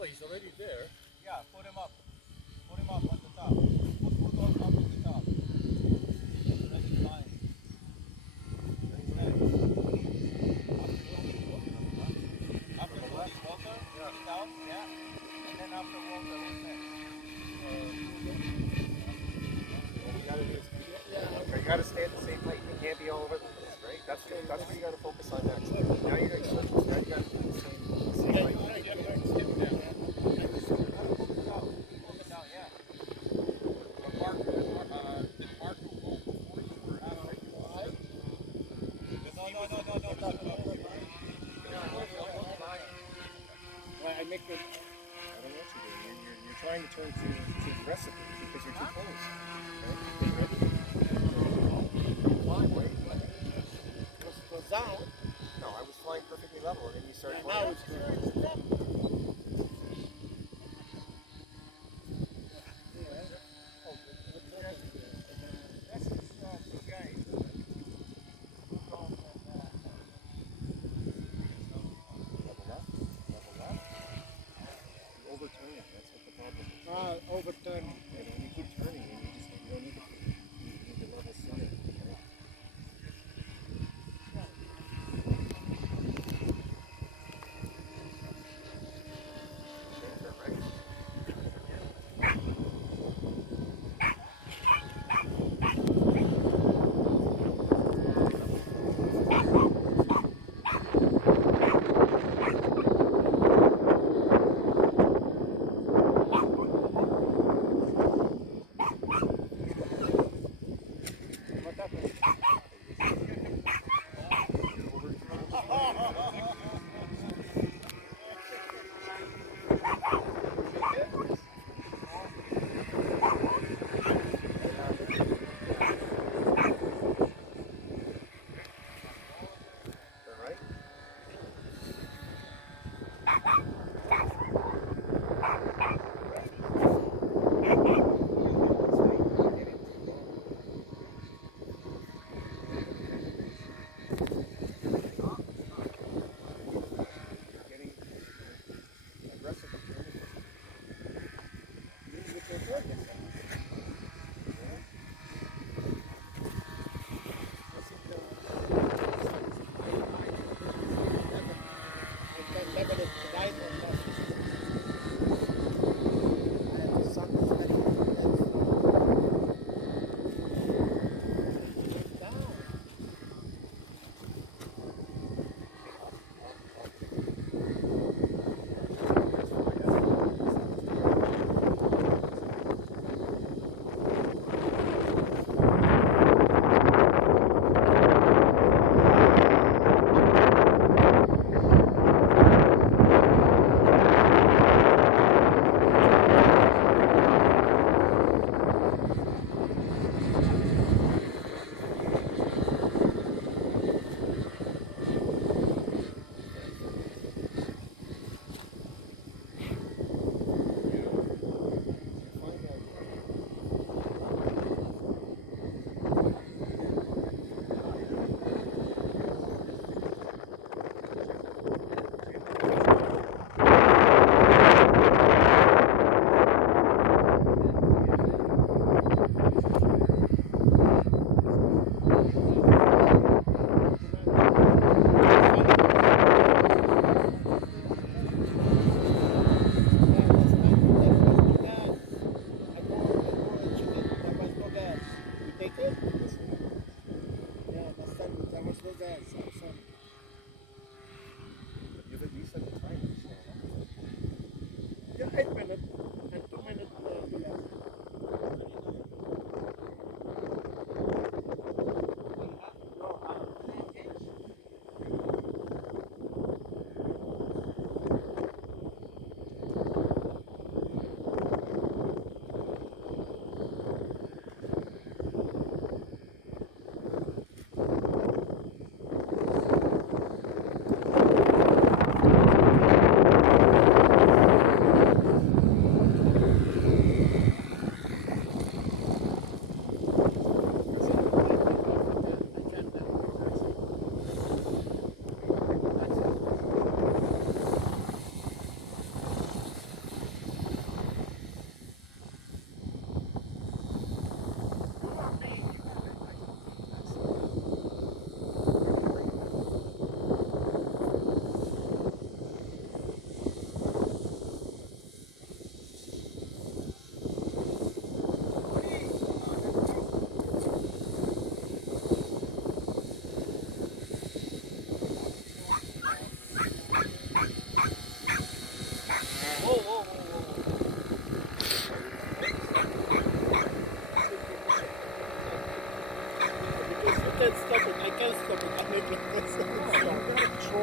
Well, he's already there. Yeah, put him up. Put him up on the top. Put those up at the top. That is fine. That's nice. After Walter, put it down, yeah. And then after Walter, what's next? You gotta stay at the same height. You can't be all over the place, right? That's what you gotta focus on next. Now you're doing circles. Now you gotta do the same height. I make it. I don't know what you're doing. You're trying to turn too aggressively because you're too close. Right? Flying, wait. Goes down. No, I was flying perfectly level, and then you started. Now it's can't stop it. I can't stop it. I make it myself. You gotta control